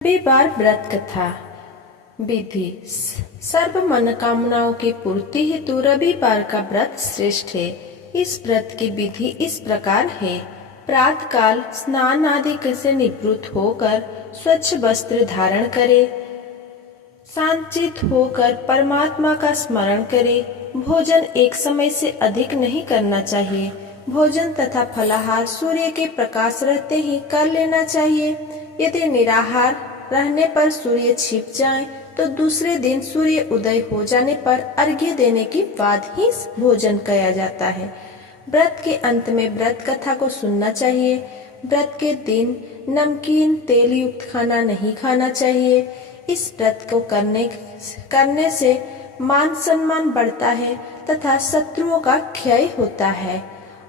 रविवार व्रत कथा। विधि। सर्व मनोकामनाओं की पूर्ति हेतु रविवार का व्रत श्रेष्ठ है। इस व्रत की विधि इस प्रकार है। प्रातः काल स्नान आदि से निवृत्त होकर स्वच्छ वस्त्र धारण करे, शांतचित्त होकर परमात्मा का स्मरण करे। भोजन एक समय से अधिक नहीं करना चाहिए। भोजन तथा फलाहार सूर्य के प्रकाश रहते ही कर लेना चाहिए। यदि निराहार रहने पर सूर्य छिप जाए तो दूसरे दिन सूर्य उदय हो जाने पर अर्घ्य देने के बाद ही भोजन किया जाता है। व्रत के अंत में व्रत कथा को सुनना चाहिए। व्रत के दिन नमकीन तेल युक्त खाना नहीं खाना चाहिए। इस व्रत को करने से मान सम्मान बढ़ता है तथा शत्रुओं का क्षय होता है।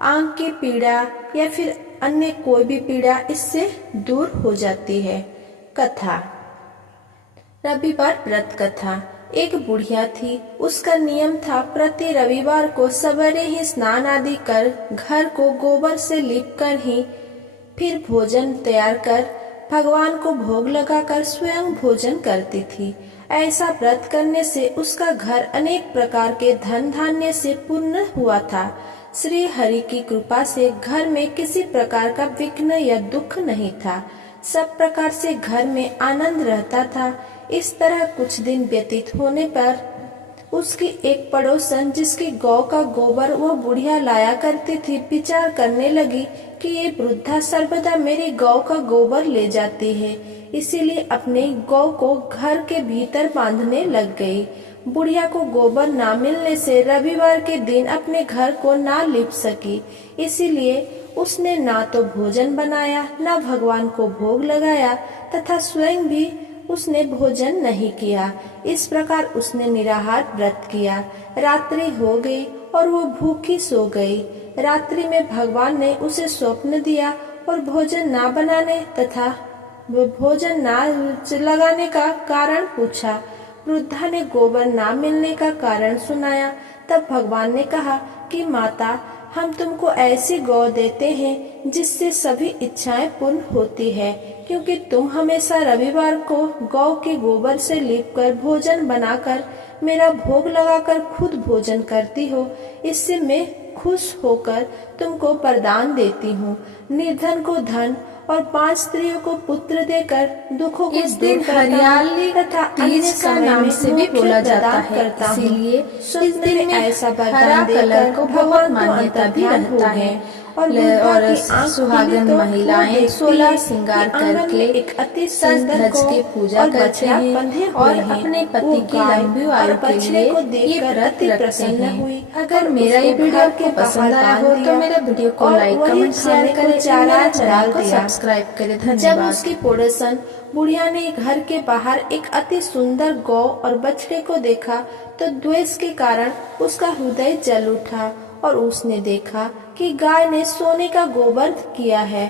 आंख की पीड़ा या फिर अन्य कोई भी पीड़ा इससे दूर हो जाती है। कथा। रविवार व्रत कथा। एक बुढ़िया थी। उसका नियम था प्रति रविवार को सवेरे ही स्नान आदि कर घर को गोबर से लीप कर ही फिर भोजन तैयार कर भगवान को भोग लगाकर स्वयं भोजन करती थी। ऐसा व्रत करने से उसका घर अनेक प्रकार के धन धान्य से पूर्ण हुआ था। श्री हरि की कृपा से घर में किसी प्रकार का विघ्न या दुख नहीं था। सब प्रकार से घर में आनंद रहता था। इस तरह कुछ दिन व्यतीत होने पर उसकी एक पड़ोसन जिसकी गौ का गोबर वह बुढ़िया लाया करती थी विचार करने लगी कि ये वृद्धा सर्वदा मेरी गौ का गोबर ले जाती है, इसीलिए अपने गौ को घर के भीतर बांधने लग गई। बुढ़िया को गोबर ना मिलने से रविवार के दिन अपने घर को ना लिप सकी, इसीलिए उसने ना तो भोजन बनाया न भगवान को भोग लगाया तथा स्वयं भी उसने भोजन नहीं किया। इस प्रकार उसने निराहार व्रत किया। रात्रि हो गई और वो भूखी सो गई। रात्रि में भगवान ने उसे स्वप्न दिया और भोजन ना बनाने तथा भोजन ना लगाने का कारण पूछा। वृद्धा ने गोबर ना मिलने का कारण सुनाया। तब भगवान ने कहा कि माता, हम तुमको ऐसी गौ देते हैं जिससे सभी इच्छाएं पूर्ण होती है, क्योंकि तुम हमेशा रविवार को गौ के गोबर से लीपकर भोजन बनाकर मेरा भोग लगाकर खुद भोजन करती हो। इससे मैं खुश होकर तुमको वरदान देती हूँ। निर्धन को धन और 5 स्त्रियों को पुत्र देकर दुखों को इस दिन हरियाली तथा तीज का नाम से भी बोला जाता है, इसीलिए इस दिन में ऐसा हरा कलर को बहुत मान्यता भी रहता है। और सुहागन महिलाएं 16 श्रृंगार करके एक अति सज धज के पूजा करते हैं और अपने पति की लंबी आयु के लिए ये व्रत रखते हैं। अगर मेरा ये वीडियो आपको पसंद आया हो तो मेरे वीडियो को लाइक कमेंट शेयर करें, चैनल को सब्सक्राइब करें। जब धन्यवाद। उसकी पड़ोसन बुढ़िया ने घर के बाहर एक अति सुंदर गौ और बछड़े को देखा तो द्वेष के कारण उसका हृदय जल उठा और उसने देखा कि गाय ने सोने का गोबर किया है,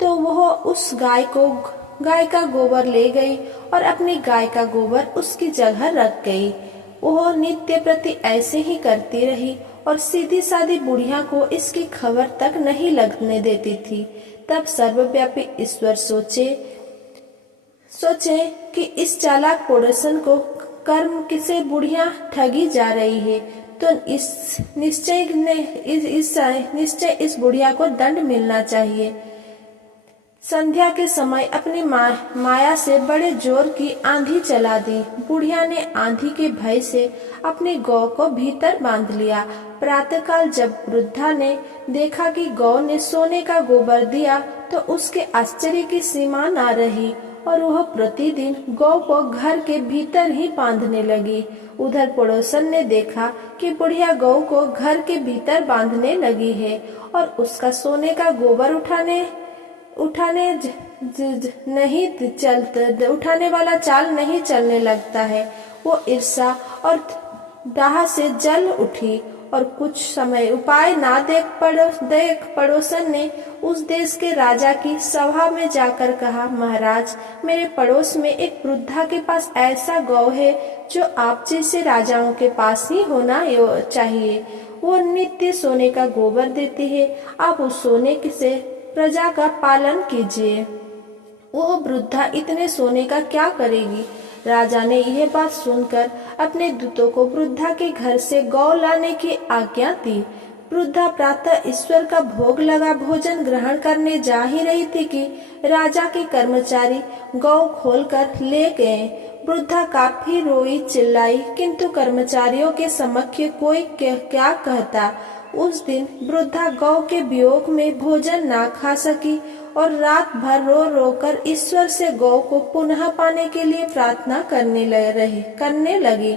तो वह उस गाय का गोबर ले गई और अपनी गाय का गोबर उसकी जगह रख गई। वह नित्य प्रति ऐसे ही करती रही और सीधी सादी बुढ़िया को इसकी खबर तक नहीं लगने देती थी। तब सर्वव्यापी ईश्वर सोचे कि इस चालाक पड़ोसन को कर्म से बुढ़िया ठगी जा रही है, तो निश्चय इस बुढ़िया को दंड मिलना चाहिए। संध्या के समय अपनी माया से बड़े जोर की आंधी चला दी। बुढ़िया ने आंधी के भय से अपनी गौ को भीतर बांध लिया। प्रातःकाल जब वृद्धा ने देखा कि गौ ने सोने का गोबर दिया तो उसके आश्चर्य की सीमा न रही और वह प्रतिदिन गौ को घर के भीतर ही बांधने लगी। उधर पड़ोसन ने देखा कि बुढ़िया गौ को घर के भीतर बांधने लगी है और उसका सोने का गोबर उठाने वाला चाल नहीं चलने लगता है। वो ईर्ष्या और दाह से जल उठी और कुछ समय उपाय ना देख पड़ोसन ने उस देश के राजा की सभा में जाकर कहा, महाराज, मेरे पड़ोस में एक वृद्धा के पास ऐसा गौ है जो आप जैसे राजाओं के पास ही होना चाहिए। वो नित्य सोने का गोबर देती है। आप उस सोने से प्रजा का पालन कीजिए। वह वृद्धा इतने सोने का क्या करेगी। राजा ने यह बात सुनकर अपने दूतों को वृद्धा के घर से गौ लाने की आज्ञा दी। वृद्धा प्रातः ईश्वर का भोग लगा भोजन ग्रहण करने जा ही रही थी कि राजा के कर्मचारी गौ खोलकर ले गए। वृद्धा काफी रोई चिल्लाई, किंतु कर्मचारियों के समक्ष कोई क्या कहता। उस दिन वृद्धा गौ के वियोग में भोजन ना खा सकी और रात भर रो रो कर ईश्वर से गौ को पुनः पाने के लिए प्रार्थना करने लगी।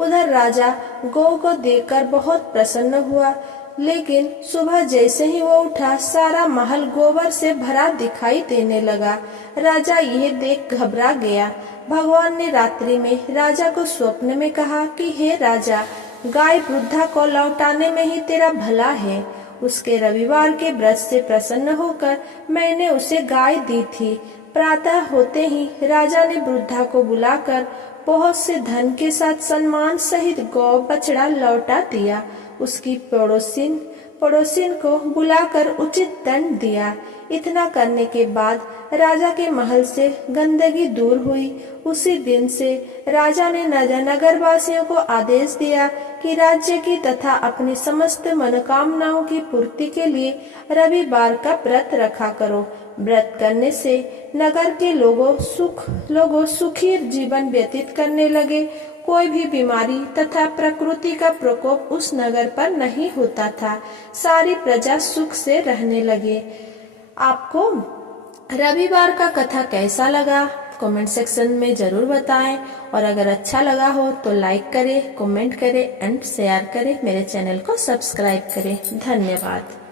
उधर राजा गौ को देखकर बहुत प्रसन्न हुआ, लेकिन सुबह जैसे ही वो उठा सारा महल गोबर से भरा दिखाई देने लगा। राजा यह देख घबरा गया। भगवान ने रात्रि में राजा को स्वप्न में कहा कि हे राजा, गाय वृद्धा को लौटाने में ही तेरा भला है। उसके रविवार के व्रत से प्रसन्न होकर मैंने उसे गाय दी थी। प्रातः होते ही राजा ने वृद्धा को बुलाकर बहुत से धन के साथ सम्मान सहित गौ बछड़ा लौटा दिया। उसकी पड़ोसिन को बुलाकर उचित दंड दिया। इतना करने के बाद राजा के महल से गंदगी दूर हुई। उसी दिन से राजा ने नगर वासियों को आदेश दिया कि राज्य की तथा अपनी समस्त मनोकामनाओं की पूर्ति के लिए रविवार का व्रत रखा करो। व्रत करने से नगर के लोगों सुखी जीवन व्यतीत करने लगे। कोई भी बीमारी तथा प्रकृति का प्रकोप उस नगर पर नहीं होता था। सारी प्रजा सुख से रहने लगे। आपको रविवार का कथा कैसा लगा कमेंट सेक्शन में जरूर बताएं, और अगर अच्छा लगा हो तो लाइक करें, कमेंट करें एंड शेयर करें। मेरे चैनल को सब्सक्राइब करें। धन्यवाद।